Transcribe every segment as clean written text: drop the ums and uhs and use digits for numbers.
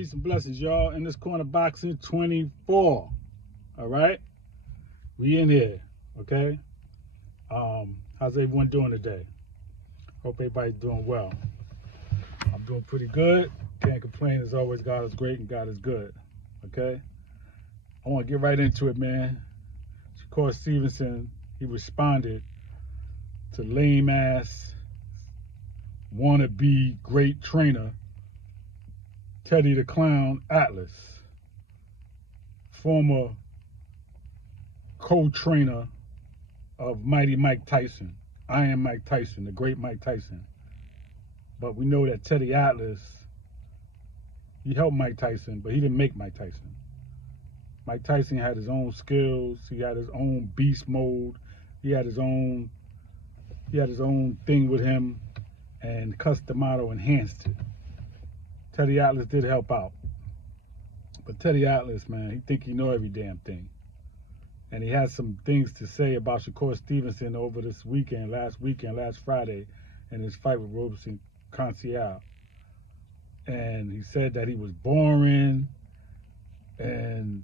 Peace and blessings, y'all. In this corner boxing 24. All right? We in here, okay? How's everyone doing today? Hope everybody's doing well. I'm doing pretty good. Can't complain. As always, God is great and God is good. Okay? I want to get right into it, man. Shakur Stevenson, he responded to lame-ass, wannabe great trainer Teddy the Clown Atlas, former co-trainer of Mighty Mike Tyson. I am Mike Tyson, the great Mike Tyson. But we know that Teddy Atlas, he helped Mike Tyson, but he didn't make Mike Tyson. Mike Tyson had his own skills. He had his own beast mode. He had his own thing with him, and Customato enhanced it. Teddy Atlas did help out. But Teddy Atlas, man, he think he know every damn thing. And he had some things to say about Shakur Stevenson over this weekend, last Friday, in his fight with Roberson Conceição. And he said that he was boring, and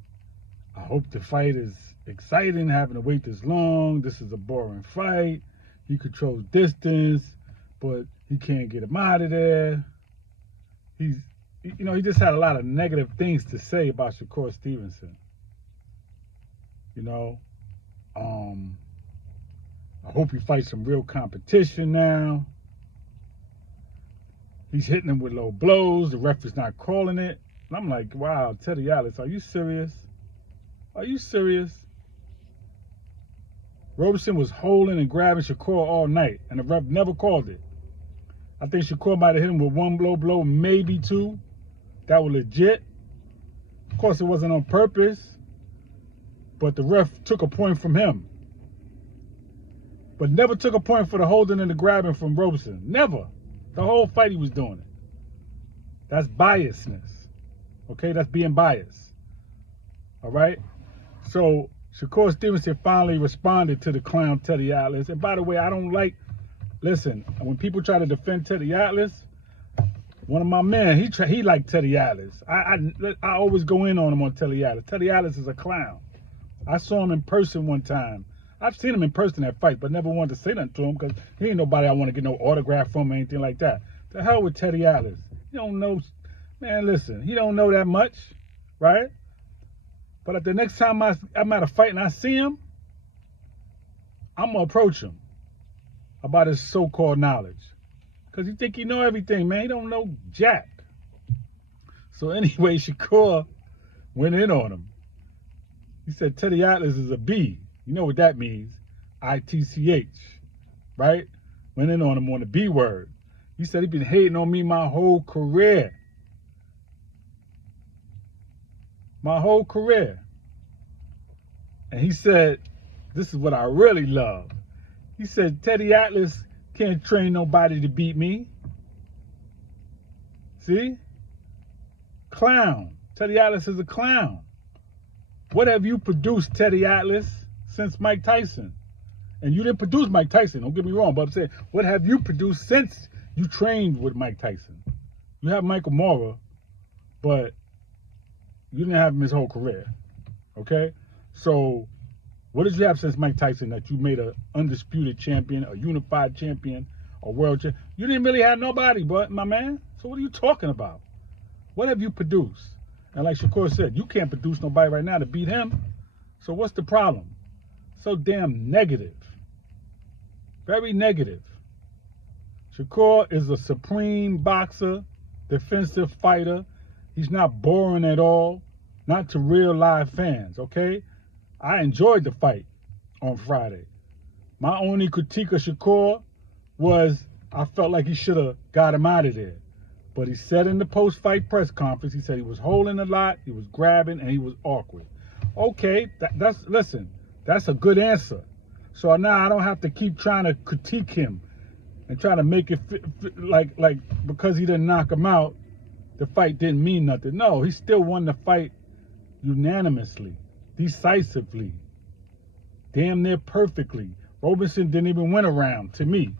I hope the fight is exciting, having to wait this long. This is a boring fight. He controls distance, but he can't get him out of there. He just had a lot of negative things to say about Shakur Stevenson. I hope he fights some real competition now. He's hitting him with low blows. The ref is not calling it. And I'm like, wow, Teddy Atlas, are you serious? Are you serious? Roberson was holding and grabbing Shakur all night, and the ref never called it. I think Shakur might have hit him with one blow, maybe two. That was legit. Of course, it wasn't on purpose, but the ref took a point from him. But never took a point for the holding and the grabbing from Roberson. Never. The whole fight he was doing it. That's biasness. Okay, that's being biased. All right? So Shakur Stevenson finally responded to the clown Teddy Atlas. And by the way, I don't like, listen, when people try to defend Teddy Atlas, one of my men, he liked Teddy Atlas. I always go in on him on Teddy Atlas. Teddy Atlas is a clown. I saw him in person one time. I've seen him in person at fight, but never wanted to say nothing to him because he ain't nobody I want to get no autograph from or anything like that. The hell with Teddy Atlas. He don't know, man, listen, he don't know that much, right? But at the next time I'm at a fight and I see him, I'm going to approach him about his so-called knowledge. Because he think he know everything, man. He don't know jack. So anyway, Shakur went in on him. He said Teddy Atlas is a B. You know what that means. ITCH, right? Went in on him on the B word. He said he been hating on me my whole career. My whole career. And he said, this is what I really love. He said, Teddy Atlas can't train nobody to beat me. See? Clown. Teddy Atlas is a clown. What have you produced, Teddy Atlas, since Mike Tyson? And you didn't produce Mike Tyson, don't get me wrong, but I'm saying, what have you produced since you trained with Mike Tyson? You have Michael Mora, but you didn't have him his whole career, okay? So what did you have since Mike Tyson that you made an undisputed champion, a unified champion, a world champion? You didn't really have nobody, but my man. So what are you talking about? What have you produced? And like Shakur said, you can't produce nobody right now to beat him. So what's the problem? So damn negative. Very negative. Shakur is a supreme boxer, defensive fighter. He's not boring at all. Not to real live fans, okay? I enjoyed the fight on Friday. My only critique of Shakur was I felt like he should have got him out of there. But he said in the post-fight press conference, he said he was holding a lot, he was grabbing, and he was awkward. Okay, that's a good answer. So now I don't have to keep trying to critique him and try to make it like because he didn't knock him out, the fight didn't mean nothing. No, he still won the fight unanimously, decisively, damn near perfectly. Roberson didn't even win a round to me,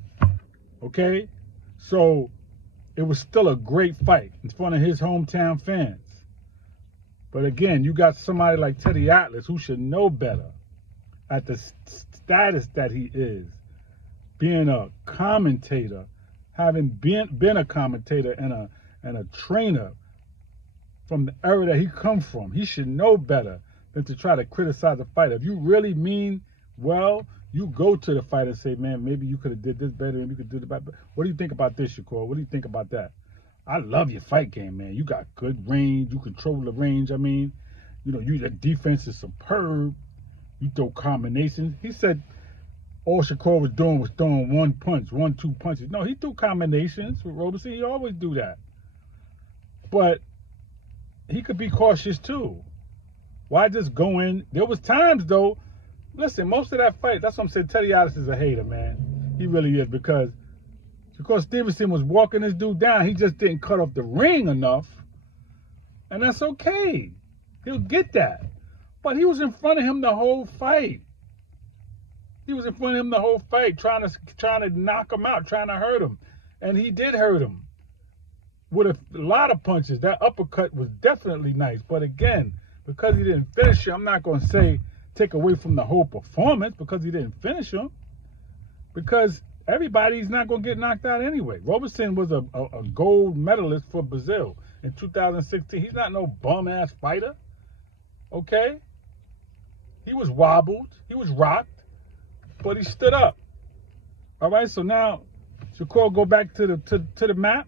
okay? So it was still a great fight in front of his hometown fans. But again, you got somebody like Teddy Atlas who should know better at the status that he is, being a commentator, having been a commentator and a trainer from the era that he come from. He should know better than to try to criticize a fighter. If you really mean well, you go to the fighter and say, man, maybe you could have did this better, maybe you could do it better. What do you think about this, Shakur? What do you think about that? I love your fight game, man. You got good range. You control the range. I mean, your defense is superb. You throw combinations. He said all Shakur was doing was throwing one punch, 1-2 punches. No, he threw combinations with Roberson. He always do that. But he could be cautious too. Why just go in? There was times though. Listen, most of that fight, that's what I'm saying. Teddy Atlas is a hater, man. He really is, because Shakur Stevenson was walking this dude down. He just didn't cut off the ring enough. And that's okay. He'll get that. But he was in front of him the whole fight. He was in front of him the whole fight, trying to knock him out, trying to hurt him. And he did hurt him with a lot of punches. That uppercut was definitely nice. But again, because he didn't finish him, I'm not going to say take away from the whole performance because he didn't finish him. Because everybody's not going to get knocked out anyway. Roberson was a gold medalist for Brazil in 2016. He's not no bum-ass fighter. Okay? He was wobbled. He was rocked. But he stood up. All right? So now, Shakur go back to the map,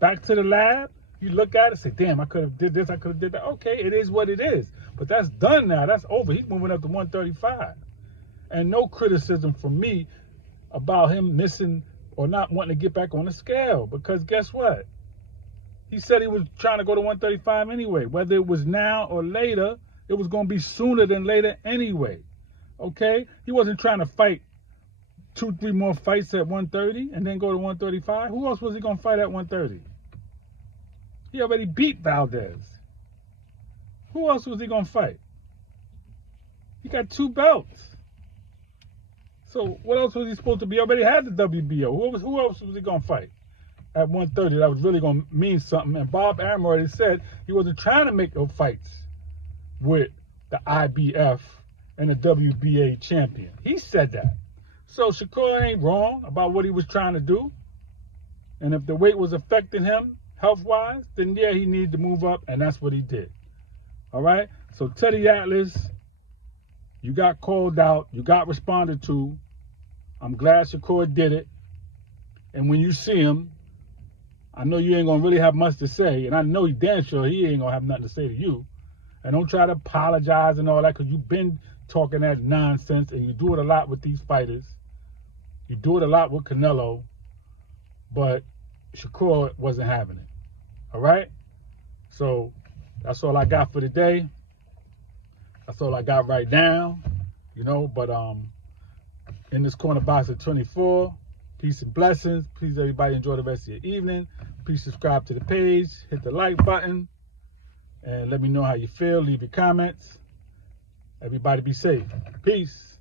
back to the lab. You look at it, say, damn, I could have did this, I could have did that. Okay, it is what it is. But that's done now. That's over. He's moving up to 135. And no criticism from me about him missing or not wanting to get back on the scale. Because guess what? He said he was trying to go to 135 anyway. Whether it was now or later, it was going to be sooner than later anyway. Okay? He wasn't trying to fight 2-3 more fights at 130 and then go to 135. Who else was he going to fight at 130? He already beat Valdez. Who else was he going to fight? He got 2 belts. So what else was he supposed to be? He already had the WBO. Who else was he going to fight at 130 that was really going to mean something? And Bob Arum already said he wasn't trying to make no fights with the IBF and the WBA champion. He said that. So Shakur ain't wrong about what he was trying to do. And if the weight was affecting him health-wise, then yeah, he needed to move up, and that's what he did. All right? So Teddy Atlas, you got called out. You got responded to. I'm glad Shakur did it. And when you see him, I know you ain't going to really have much to say. And I know you damn sure he ain't going to have nothing to say to you. And don't try to apologize and all that, because you've been talking that nonsense, and you do it a lot with these fighters. You do it a lot with Canelo. But Shakur wasn't having it. All right? So that's all I got for today. That's all I got right now. But in this corner box at 24, peace and blessings. Please, everybody, enjoy the rest of your evening. Please subscribe to the page. Hit the like button. And let me know how you feel. Leave your comments. Everybody be safe. Peace.